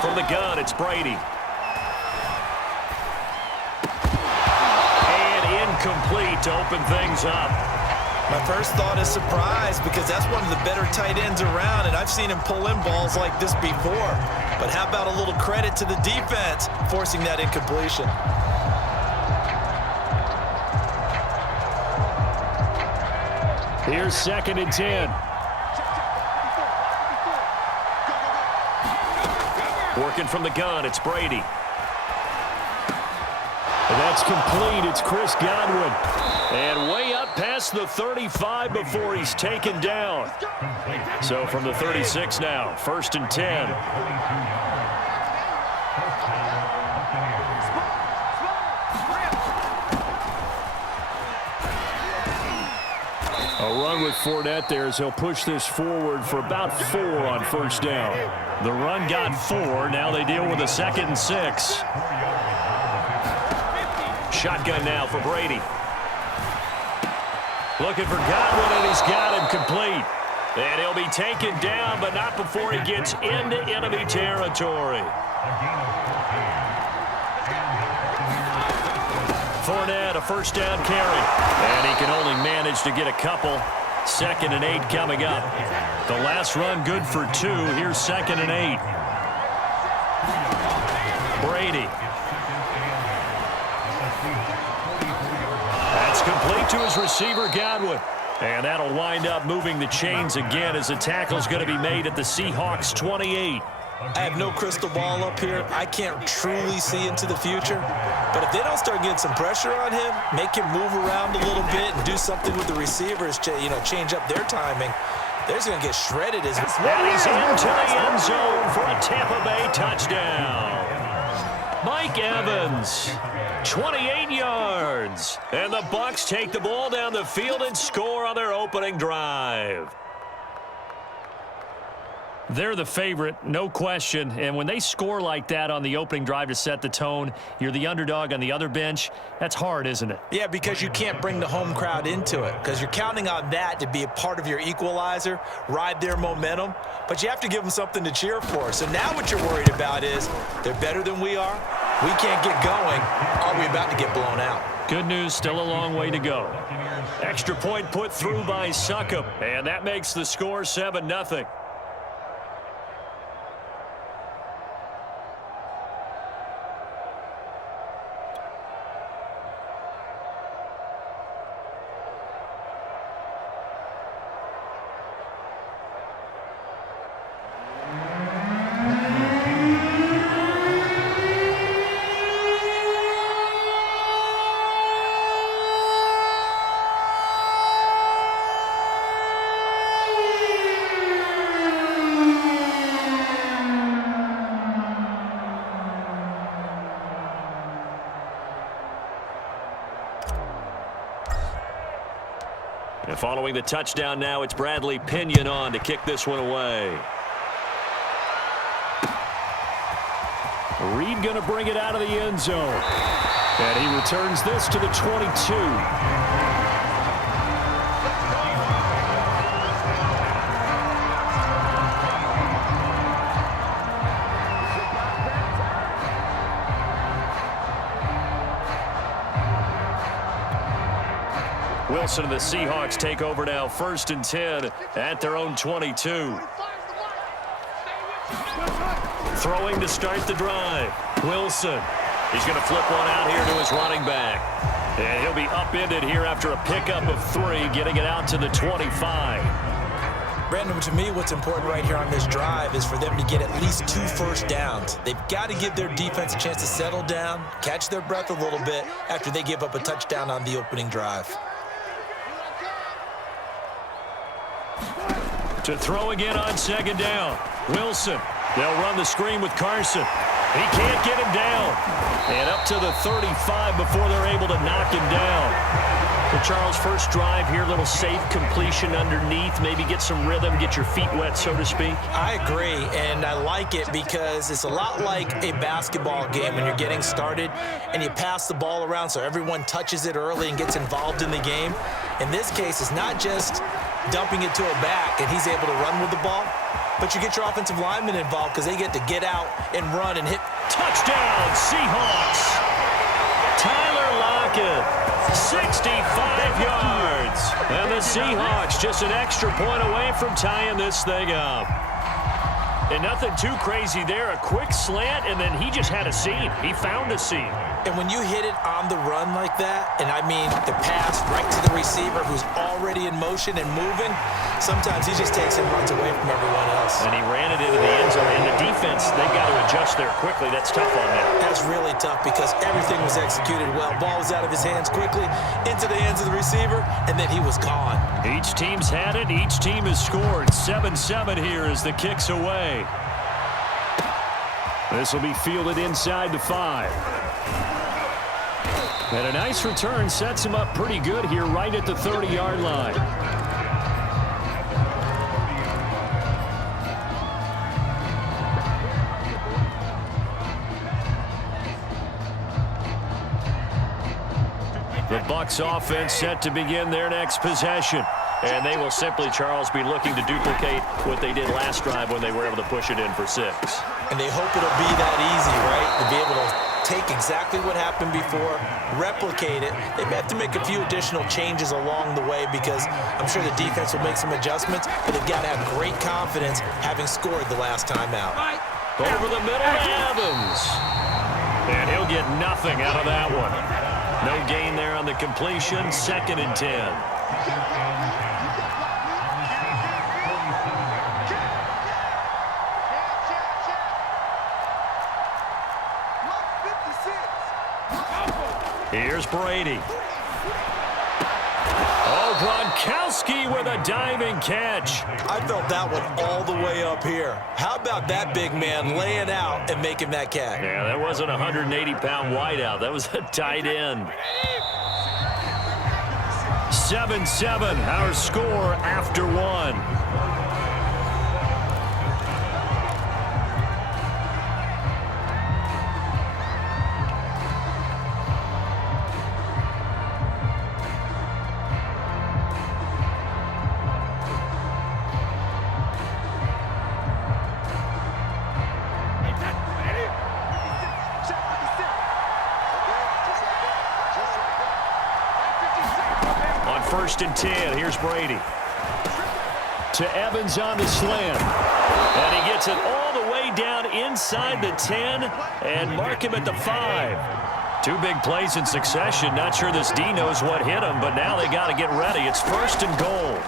From the gun, it's Brady. And incomplete to open things up. My first thought is surprise because that's one of the better tight ends around, and I've seen him pull in balls like this before. But how about a little credit to the defense forcing that incompletion? Here's 2nd and 10. Working from the gun, it's Brady. And that's complete. It's Chris Godwin. And way up past the 35 before he's taken down. So from the 36 now, 1st and 10. A run with Fournette there as he'll push this forward for about 4 on 1st down. The run got 4. Now they deal with a 2nd and 6. Shotgun now for Brady. Looking for Godwin, and he's got him complete. And he'll be taken down, but not before he gets into enemy territory. Fournette, a 1st down carry. And he can only manage to get a couple. 2nd and 8 coming up. The last run good for 2. Here's 2nd and 8. Brady. That's complete to his receiver, Godwin. And that'll wind up moving the chains again as the tackle's going to be made at the Seahawks 28. I have no crystal ball up here. I can't truly see into the future. But if they don't start getting some pressure on him, make him move around a little bit and do something with the receivers, change up their timing, they're just going to get shredded. And he's into the end zone for a Tampa Bay touchdown. Mike Evans, 28 yards. And the Bucs take the ball down the field and score on their opening drive. They're the favorite, no question. And when they score like that on the opening drive to set the tone, you're the underdog on the other bench. That's hard, isn't it? Yeah, because you can't bring the home crowd into it because you're counting on that to be a part of your equalizer, ride their momentum. But you have to give them something to cheer for. So now what you're worried about is they're better than we are. We can't get going. Are we about to get blown out? Good news, still a long way to go. Extra point put through by Succop, and that makes the score 7-0. And following the touchdown now, it's Bradley Pinion on to kick this one away. Reed going to bring it out of the end zone. And he returns this to the 22. Wilson and the Seahawks take over now, 1st and 10 at their own 22. Throwing to start the drive. Wilson. He's going to flip one out here to his running back. And he'll be upended here after a pickup of 3, getting it out to the 25. Brandon, to me, what's important right here on this drive is for them to get at least 2 first downs. They've got to give their defense a chance to settle down, catch their breath a little bit after they give up a touchdown on the opening drive. To throw again on 2nd down. Wilson. They'll run the screen with Carson. He can't get him down. And up to the 35 before they're able to knock him down. Well, Charles, first drive here, little safe completion underneath. Maybe get some rhythm, get your feet wet, so to speak. I agree, and I like it because it's a lot like a basketball game when you're getting started and you pass the ball around so everyone touches it early and gets involved in the game. In this case, it's not just dumping it to a back and he's able to run with the ball. but you get your offensive linemen involved because they get to get out and run and hit. Touchdown, Seahawks. Tyler Lockett, 65 yards. And the Seahawks just an extra point away from tying this thing up. And nothing too crazy there. A quick slant, and then he just had a seam. He found a seam. And when you hit it on the run like that, and I mean the pass right to the receiver who's already in motion and moving, sometimes he just takes and runs away from everyone else. And he ran it into the end zone. And the defense, they've got to adjust there quickly. That's tough on them. That's really tough because everything was executed well. Ball was out of his hands quickly, into the hands of the receiver, and then he was gone. Each team's had it. Each team has scored. 7-7 here as the kick's away. This will be fielded inside the 5. And a nice return sets him up pretty good here right at the 30-yard line. The Bucs offense set to begin their next possession. And they will simply, Charles, be looking to duplicate what they did last drive when they were able to push it in for 6. And they hope it'll be that easy, right? To be able to take exactly what happened before, replicate it. They may have to make a few additional changes along the way because I'm sure the defense will make some adjustments, but they've got to have great confidence having scored the last time out. Over the middle to Adams. And he'll get nothing out of that one. No gain there on the completion. 2nd and 10. Here's Brady. Oh, Gronkowski with a diving catch. I felt that one all the way up here. How about that big man laying out and making that catch? Yeah, that wasn't a 180-pound wideout. That was a tight end. 7-7, our score after 1. First and 10. Here's Brady. To Evans on the slant. And he gets it all the way down inside the 10 and mark him at the 5. 2 big plays in succession. Not sure this D knows what hit him, but now they got to get ready. It's 1st and goal.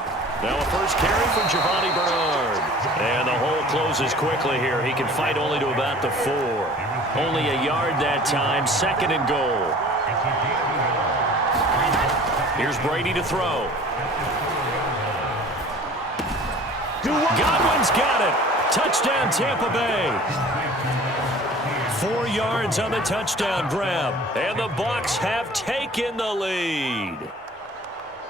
Now a first carry from Giovanni Bernard. And the hole closes quickly here. He can fight only to about the 4. Only a yard that time. 2nd and goal. Here's Brady to throw. Godwin's got it. Touchdown, Tampa Bay. 4 yards on the touchdown grab. And the Bucs have taken the lead.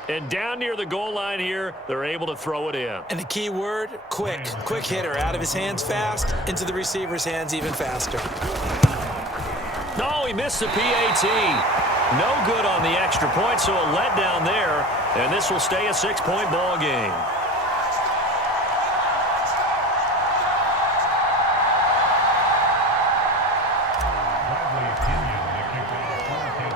And down near the goal line here, they're able to throw it in. And the key word, quick. Quick hitter. Out of his hands fast, into the receiver's hands even faster. No, he missed the PAT. No good on the extra point, so a letdown there. And this will stay a 6-point ball game.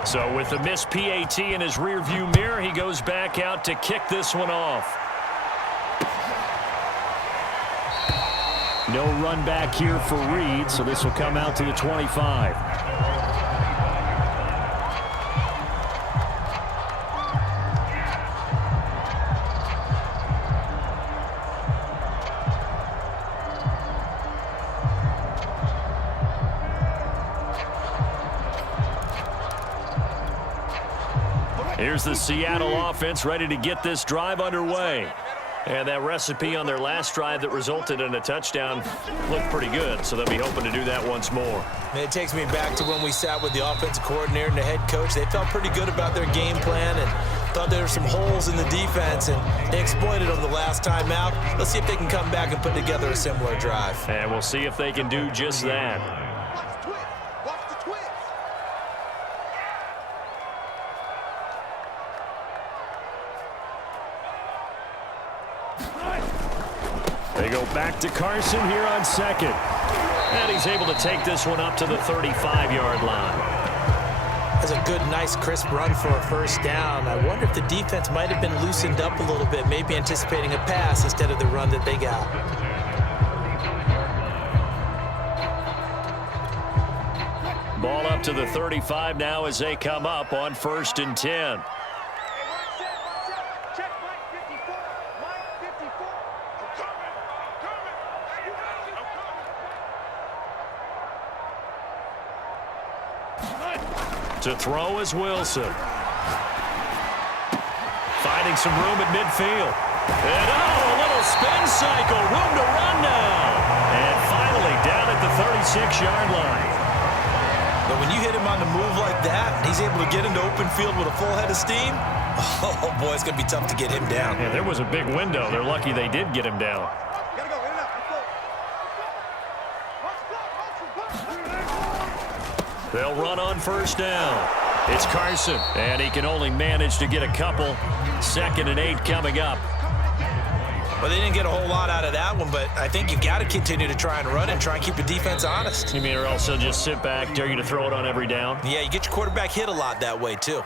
So with the missed PAT in his rearview mirror, he goes back out to kick this one off. No run back here for Reed, so this will come out to the 25. Here's the Seattle offense ready to get this drive underway. And that recipe on their last drive that resulted in a touchdown looked pretty good, so they'll be hoping to do that once more. And it takes me back to when we sat with the offensive coordinator and the head coach. They felt pretty good about their game plan and thought there were some holes in the defense, and they exploited them the last time out. Let's see if they can come back and put together a similar drive. And we'll see if they can do just that. They go Back to Carson here on second. And he's able to take this one up to the 35-yard line. That's a good, nice, crisp run for a first down. I wonder if the defense might have been loosened up a little bit, maybe anticipating a pass instead of the run that they got. Ball up to the 35 now as they come up on 1st and 10. To throw is Wilson. Finding some room at midfield. And a little spin cycle. Room to run now. And finally down at the 36-yard line. But when you hit him on the move like that, he's able to get into open field with a full head of steam. Oh, boy, it's going to be tough to get him down. Yeah, there was a big window. They're lucky they did get him down. They'll run on 1st down. It's Carson, and he can only manage to get a couple. 2nd and 8 coming up. Well, they didn't get a whole lot out of that one, but I think you got to continue to try and run and try and keep the defense honest. You mean or else they'll just sit back, dare you to throw it on every down? Yeah, you get your quarterback hit a lot that way, too.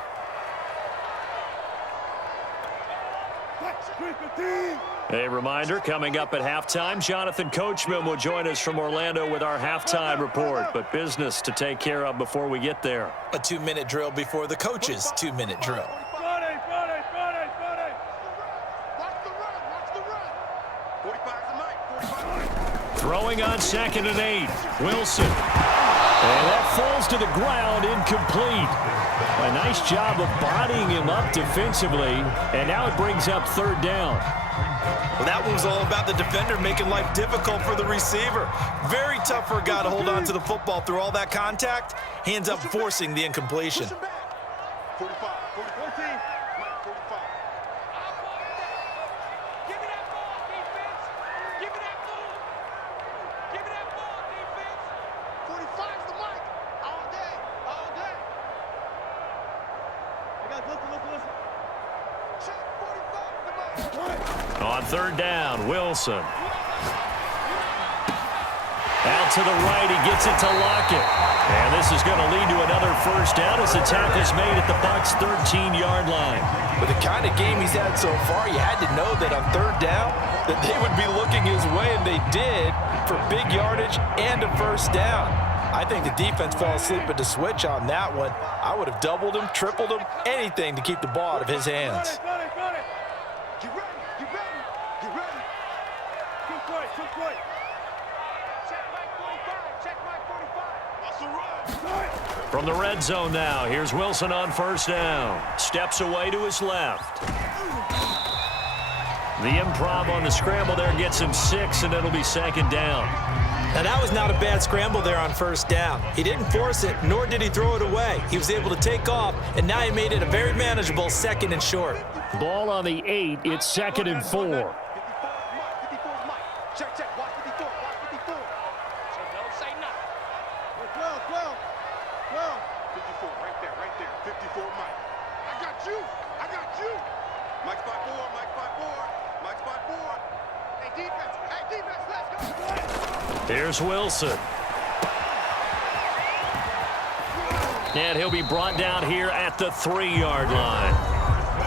A reminder, coming up at halftime, Jonathan Coachman will join us from Orlando with our halftime report, but business to take care of before we get there. A 2-minute drill before the coach's 2-minute drill. Throwing on 2nd and 8, Wilson. And that falls to the ground, incomplete. A nice job of bodying him up defensively, and now it brings up 3rd down. Well, that one was all about the defender making life difficult for the receiver. Very tough for a guy to hold on to the football through all that contact. He ends up forcing the incompletion. 45, 14, 45. Give me that ball, defense. Give me that ball. Give me that ball, defense. 45's the mic. All day, all day. Hey, guys, listen. Check 45's the mic. On 3rd down, Wilson. Out to the right, he gets it to Lockett. And this is going to lead to another first down as the tackle's made at the Bucs' 13-yard line. With the kind of game he's had so far, you had to know that on 3rd down that they would be looking his way, and they did, for big yardage and a first down. I think the defense fell asleep at the switch on that one. I would have doubled him, tripled him, anything to keep the ball out of his hands. Get ready. Get ready. Good play. Check Mike 45. That's a run. From the red zone now, here's Wilson on 1st down. Steps away to his left. The improv on the scramble there gets him 6, and it'll be 2nd down. Now, that was not a bad scramble there on 1st down. He didn't force it, nor did he throw it away. He was able to take off, and now he made it a very manageable 2nd and short. Ball on the 8. It's 2nd and 4. 54's Mike. Check. Watch 54. So don't say nothing. 12. 54, right there. 54 Mike. I got you. Mike's 5'4. Mike's 5'4. Hey, defense, let's go. Here's Wilson. And he'll be brought down here at the 3-yard line.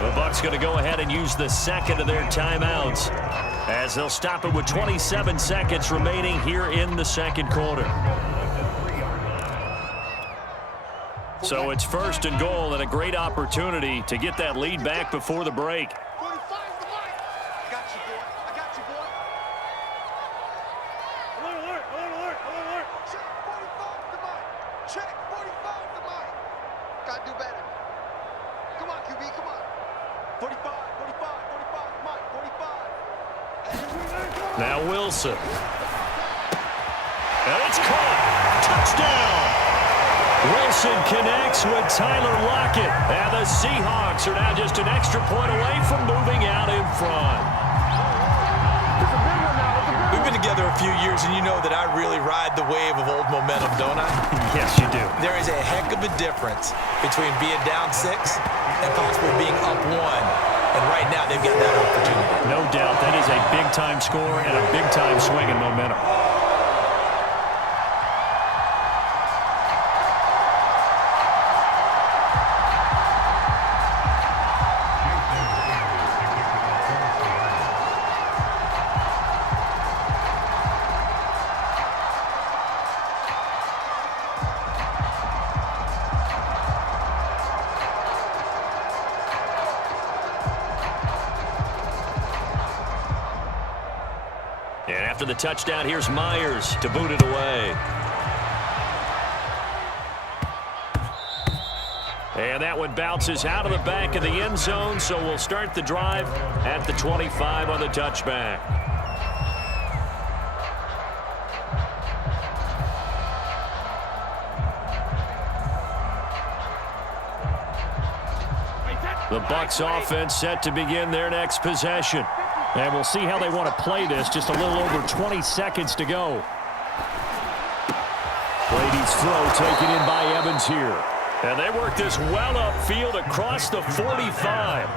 The Bucs going to go ahead and use the 2nd of their timeouts as they'll stop it with 27 seconds remaining here in the 2nd quarter. So it's 1st and goal and a great opportunity to get that lead back before the break. 45's the mic. I got you, boy. Alert. Check 45's the mic. Check 45's the mic. Gotta do better. Come on, QB, come on. 45, Mike, 45. Now Wilson. And it's caught. Touchdown. Wilson connects with Tyler Lockett. And the Seahawks are now just an extra point away from moving out in front. We've been together a few years, and you know that I really ride the wave of old momentum, don't I? Yes, you do. There is a heck of a difference between being down 6 and possibly being up 1. And right now, they've got that opportunity. No doubt. That is a big-time score and a big-time swing in momentum. And after the touchdown, here's Myers to boot it away. And that one bounces out of the back of the end zone, so we'll start the drive at the 25 on the touchback. The Bucs offense set to begin their next possession. And we'll see how they want to play this. Just a little over 20 seconds to go. Brady's throw taken in by Evans here. And they work this well upfield across the 45.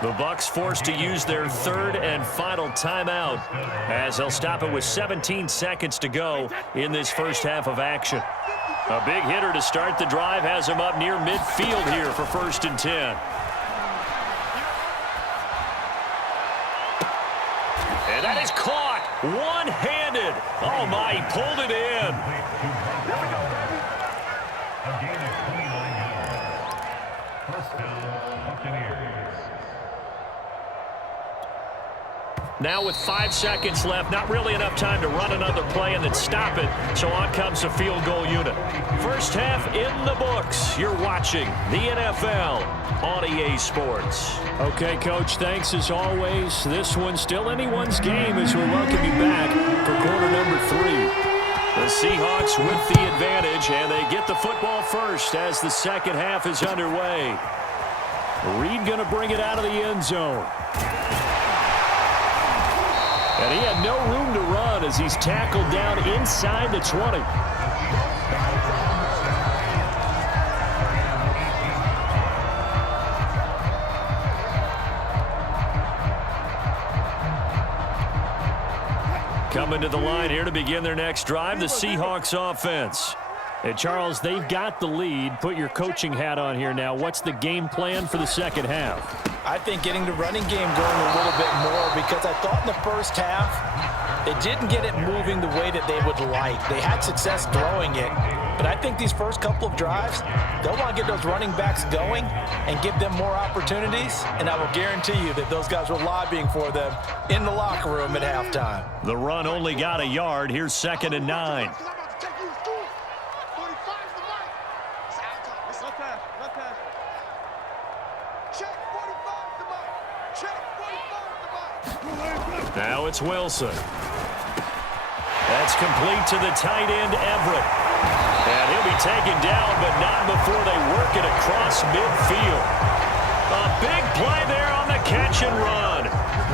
The Bucs forced to use their third and final timeout as they'll stop it with 17 seconds to go in this first half of action. A big hitter to start the drive has him up near midfield here for 1st and 10. And that is caught one-handed. Oh, my, he pulled it in. Here we go, baby. A gain of 29 yards. First down, Buccaneers. Now with 5 seconds left, not really enough time to run another play and then stop it, so on comes the field goal unit. First half in the books. You're watching the NFL on EA Sports. Okay, Coach, thanks as always. This one's still anyone's game as we welcome you back for quarter number 3. The Seahawks with the advantage, and they get the football first as the second half is underway. Reed going to bring it out of the end zone. And he had no room to run as he's tackled down inside the 20. Coming to the line here to begin their next drive, the Seahawks offense. And Charles, they've got the lead. Put your coaching hat on here now. What's the game plan for the second half? I think getting the running game going a little bit more, because I thought in the first half they didn't get it moving the way that they would like. They had success throwing it, but I think these first couple of drives, they'll want to get those running backs going and give them more opportunities, and I will guarantee you that those guys were lobbying for them in the locker room at halftime. The run only got a yard. Here's 2nd and 9. Now it's Wilson. That's complete to the tight end, Everett. And he'll be taken down, but not before they work it across midfield. A big play there on the catch and run.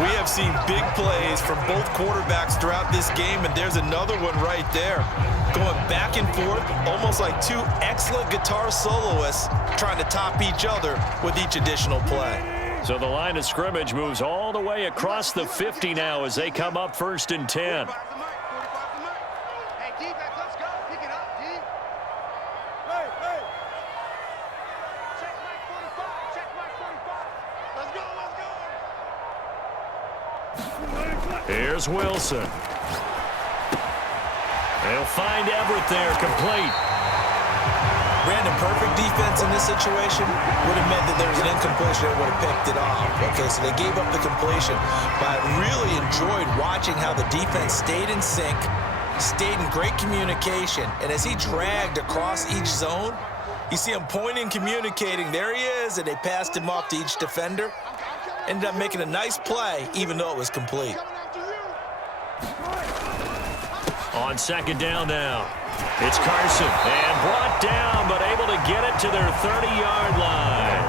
We have seen big plays from both quarterbacks throughout this game, and there's another one right there. Going back and forth, almost like two excellent guitar soloists trying to top each other with each additional play. So the line of scrimmage moves all the way across the 50 now as they come up 1st and 10. Hey, defense, let's go. Pick it up, D. Hey, hey. Check Mike 45. Check Mike 45. Let's go, let's go. Here's Wilson. They'll find Everett there, complete. Brandon, perfect defense in this situation would have meant that there was an incompletion that would have picked it off. Okay, so they gave up the completion. But I really enjoyed watching how the defense stayed in sync, stayed in great communication, and as he dragged across each zone, you see him pointing, communicating. There he is, and they passed him off to each defender. Ended up making a nice play, even though it was complete. On 2nd down now. It's Carson, and brought down, but able to get it to their 30-yard line.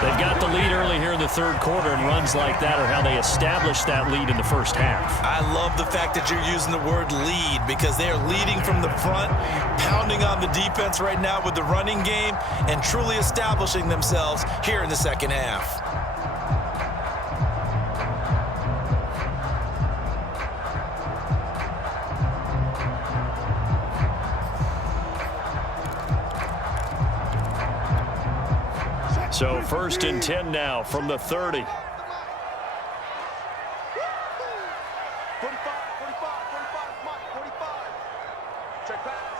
They've got the lead early here in the third quarter, and runs like that are how they established that lead in the first half. I love the fact that you're using the word lead, because they are leading from the front, pounding on the defense right now with the running game, and truly establishing themselves here in the second half. So 1st and 10 now from the 30. 45, 45, 45, Mike, 45. Check pass.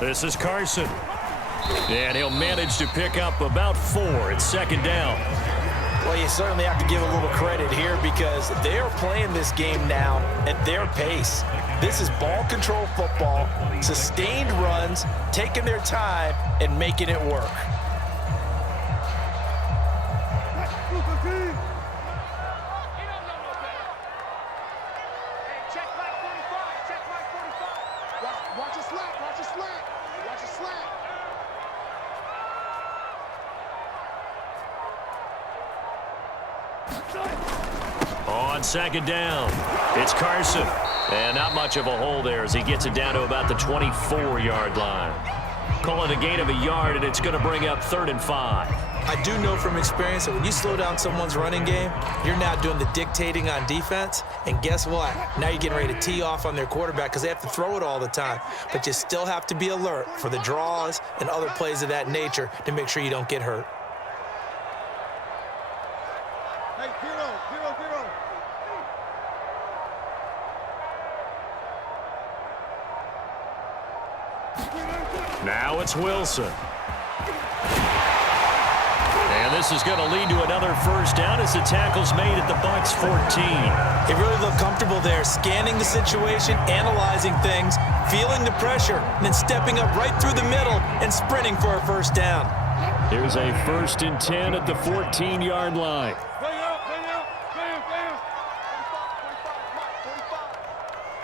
This is Carson. And he'll manage to pick up about 4. It's 2nd down. Well, you certainly have to give a little credit here because they're playing this game now at their pace. This is ball control football, sustained runs, taking their time and making it work. Watch your slack, watch your slack, watch your slack. On 2nd down, it's Carson. And not much of a hole there as he gets it down to about the 24-yard line. Call it a gain of a yard, and it's going to bring up 3rd and 5. I do know from experience that when you slow down someone's running game, you're now doing the dictating on defense. And guess what? Now you're getting ready to tee off on their quarterback because they have to throw it all the time. But you still have to be alert for the draws and other plays of that nature to make sure you don't get hurt. Hey, zero, zero, zero. Now it's Wilson. And this is going to lead to another 1st down as the tackle's made at the Bucs 14. They really look comfortable there, scanning the situation, analyzing things, feeling the pressure, and then stepping up right through the middle and sprinting for a 1st down. Here's a 1st and 10 at the 14-yard line. Bang out, bang out, bam, bam. 45, Mike, 45.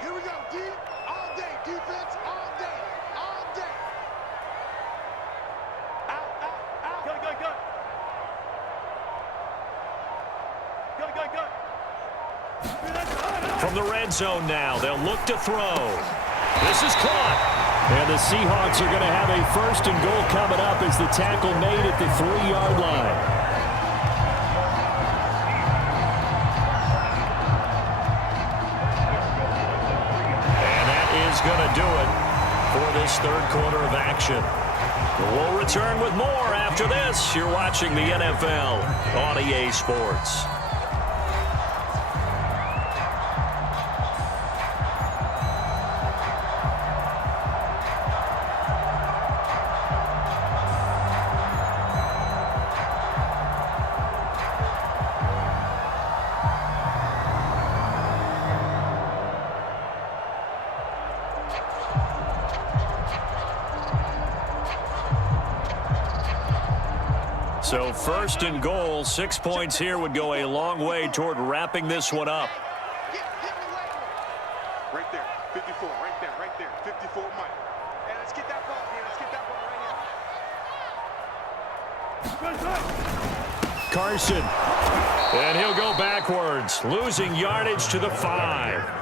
Here we go, D. All day, defense, all day, all day. Out, out, out. Got. From the red zone now, they'll look to throw. This is caught. And the Seahawks are going to have a 1st and goal coming up as the tackle made at the 3-yard line. And that is going to do it for this 3rd quarter of action. We'll return with more after this. You're watching the NFL on EA Sports. So 1st and goal, 6 points here would go a long way toward wrapping this one up. Get me right there, 54, right there, 54, Mike. Hey, let's get that ball here, let's get that ball right here. Carson, and he'll go backwards, losing yardage to the 5.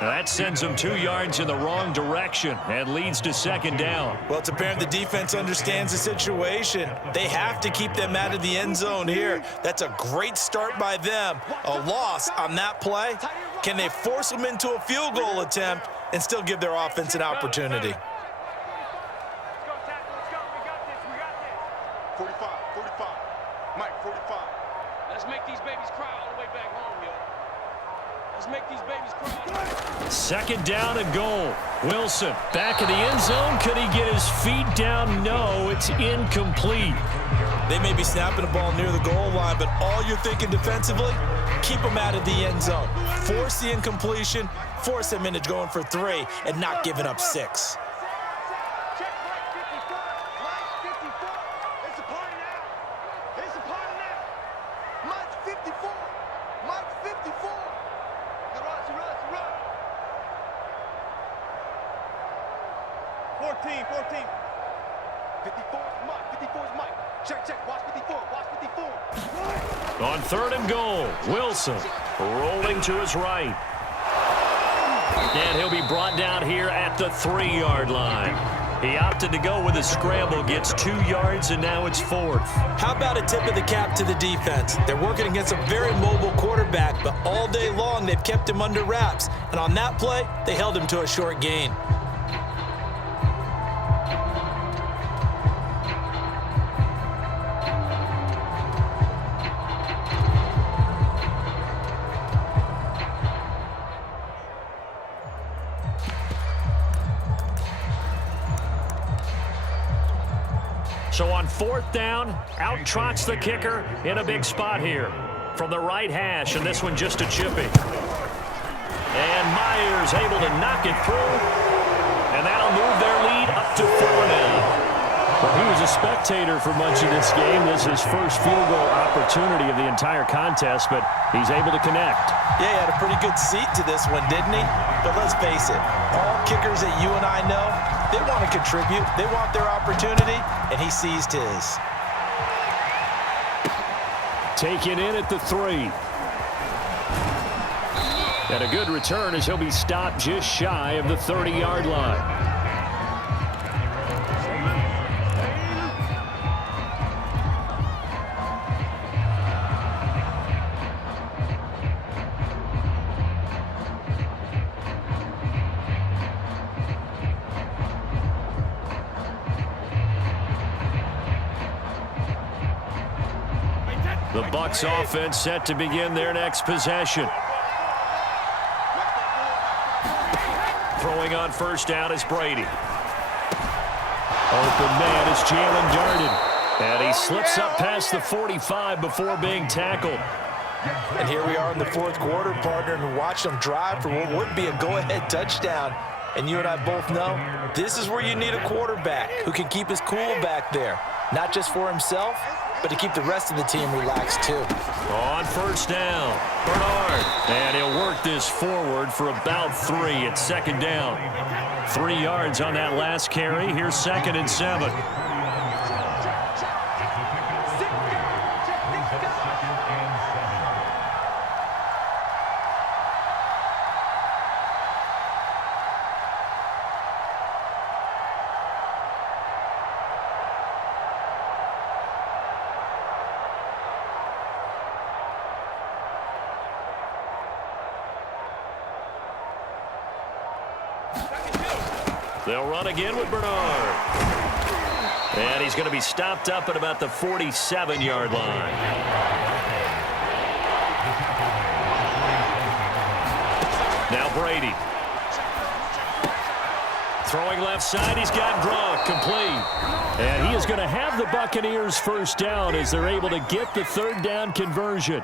That sends them 2 yards in the wrong direction and leads to 2nd down. Well, it's apparent the defense understands the situation. They have to keep them out of the end zone here. That's a great start by them. A loss on that play. Can they force them into a field goal attempt and still give their offense an opportunity? Let's go, tackle, let's go, we got this, 45, Mike, 45. Let's make these babies cry all the way back home, yo. Let's make these babies cry. 2nd down and goal. Wilson back in the end zone. Could he get his feet down? No, it's incomplete. They may be snapping the ball near the goal line, but all you're thinking defensively, keep them out of the end zone. Force the incompletion, force them into going for 3, and not giving up 6. Check Mike 54, Mike 54. It's a party now. It's a party now. Mike 54, Mike 54. You run. 14. 54, Mike, 54 is Mike. Check, watch 54, watch 54. On 3rd and goal, Wilson rolling to his right. And he'll be brought down here at the 3-yard line. He opted to go with a scramble, gets 2 yards, and now it's 4th. How about a tip of the cap to the defense? They're working against a very mobile quarterback, but all day long they've kept him under wraps. And on that play, they held him to a short gain. So on 4th down, out trots the kicker in a big spot here from the right hash, and this one just a chippy. And Myers able to knock it through, and that'll move their lead up to 4 now. Well, he was a spectator for much of this game. This is his first field goal opportunity of the entire contest, but he's able to connect. Yeah, he had a pretty good seat to this one, didn't he? But let's face it, all kickers that you and I know, they want to contribute. They want their opportunity, and he seized his. Taken in at the 3. And a good return as he'll be stopped just shy of the 30-yard line. The Bucs offense set to begin their next possession. Throwing on 1st down is Brady. Open man is Jalen Darden. And he slips up past the 45 before being tackled. And here we are in the 4th quarter, partner, and watch them drive for what would be a go-ahead touchdown. And you and I both know this is where you need a quarterback who can keep his cool back there. Not just for himself, but to keep the rest of the team relaxed too. On 1st down, Bernard. And he'll work this forward for about 3 at 2nd down. 3 yards on that last carry. Here's 2nd and 7. They'll run again with Bernard. And he's going to be stopped up at about the 47-yard line. Now Brady. Throwing left side, he's got Gronk complete. And he is going to have the Buccaneers 1st down as they're able to get the 3rd down conversion.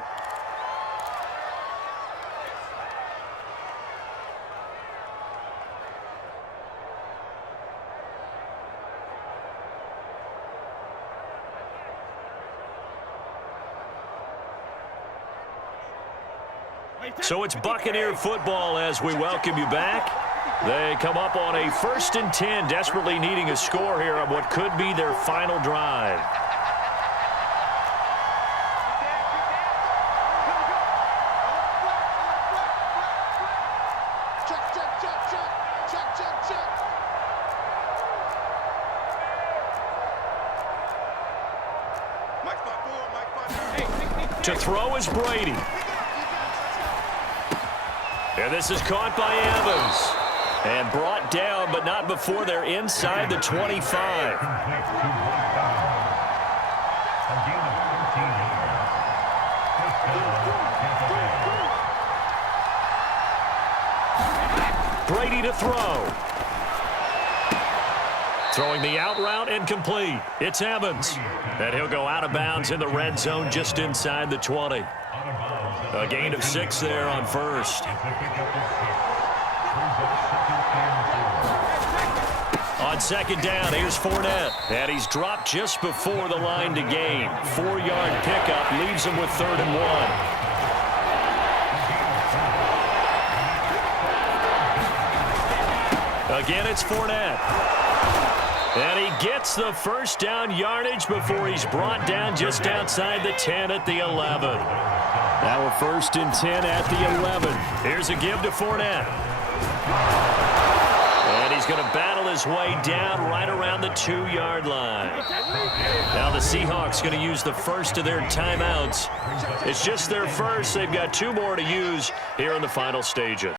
So it's Buccaneer football as we welcome you back. They come up on a 1st and 10, desperately needing a score here on what could be their final drive. To throw is Brady. And this is caught by Evans. And brought down, but not before they're inside the 25. Brady to throw. Throwing the out route and complete. It's Evans. And he'll go out of bounds in the red zone just inside the 20. A gain of 6 there on 1st. On 2nd down, here's Fournette. And he's dropped just before the line to gain. 4-yard pickup leaves him with 3rd and 1. Again, it's Fournette. And he gets the 1st down yardage before he's brought down just outside the 10 at the 11. Now a 1st and 10 at the 11. Here's a give to Fournette. And he's going to battle his way down right around the 2-yard line. Now the Seahawks going to use the first of their timeouts. It's just their first. They've got 2 more to use here in the final stages.